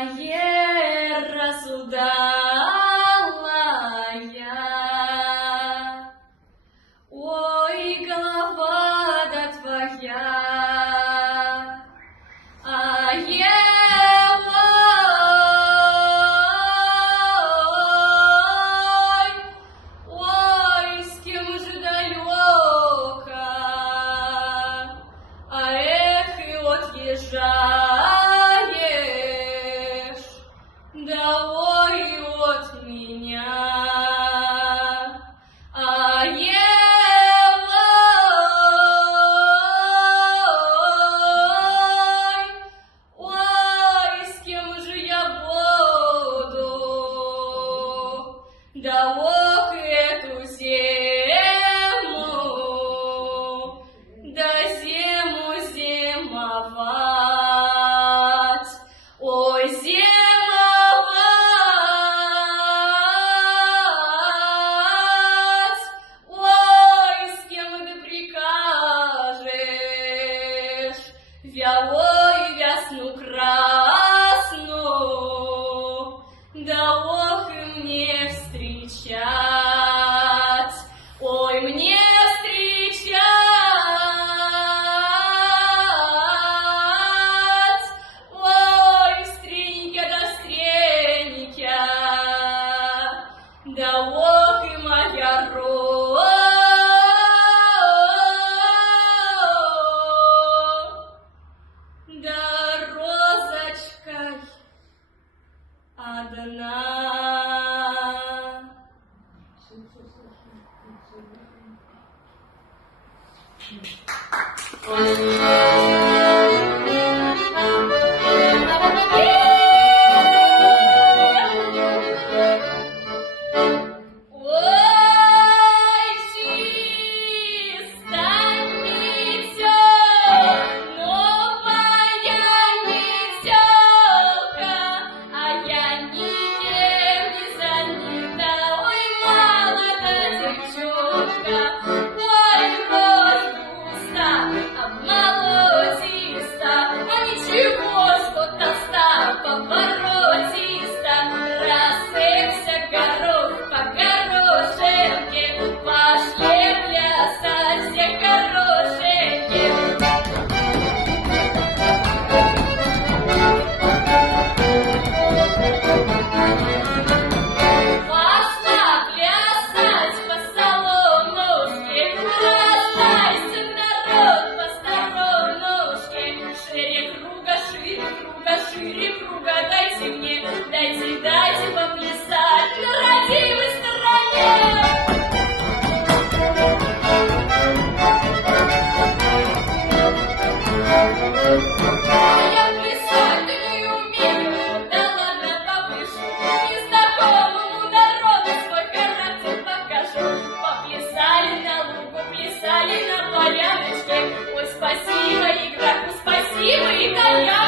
Рассудалая, ой, голова да твоя, ой, с кем же далеко, эх, и отъезжаешь, долой от меня. Ой, с кем же я буду, долог эту зиму, да зиму зимовать, ой, зимовать, ой, с кем ты прикажешь, вялой весну красну, долог и мне встречать, ой, мне встречать, ой, стренька да стренька, долог и моя да розочкой одна. Ой, чисто новая метелка, а я никем не занята, ой, мало-то девчонка, ой, рожь густа, обмолотиста, а ничего, что тоста поворотиста, рассыпься горох по горошинке, пошли плясать все горошинки. Пошла плясать по солонушке, рождайся, народ, по сторонушке, шире круга, дайте мне, дайте поплясать на родимой стороне. Я плясать-то не умею, да ладно попляшу, незнакомому народу свой характер покажу. Поплясали на лугу, плясали на поляночке, ой, спасибо игроку, спасибо итальянцу.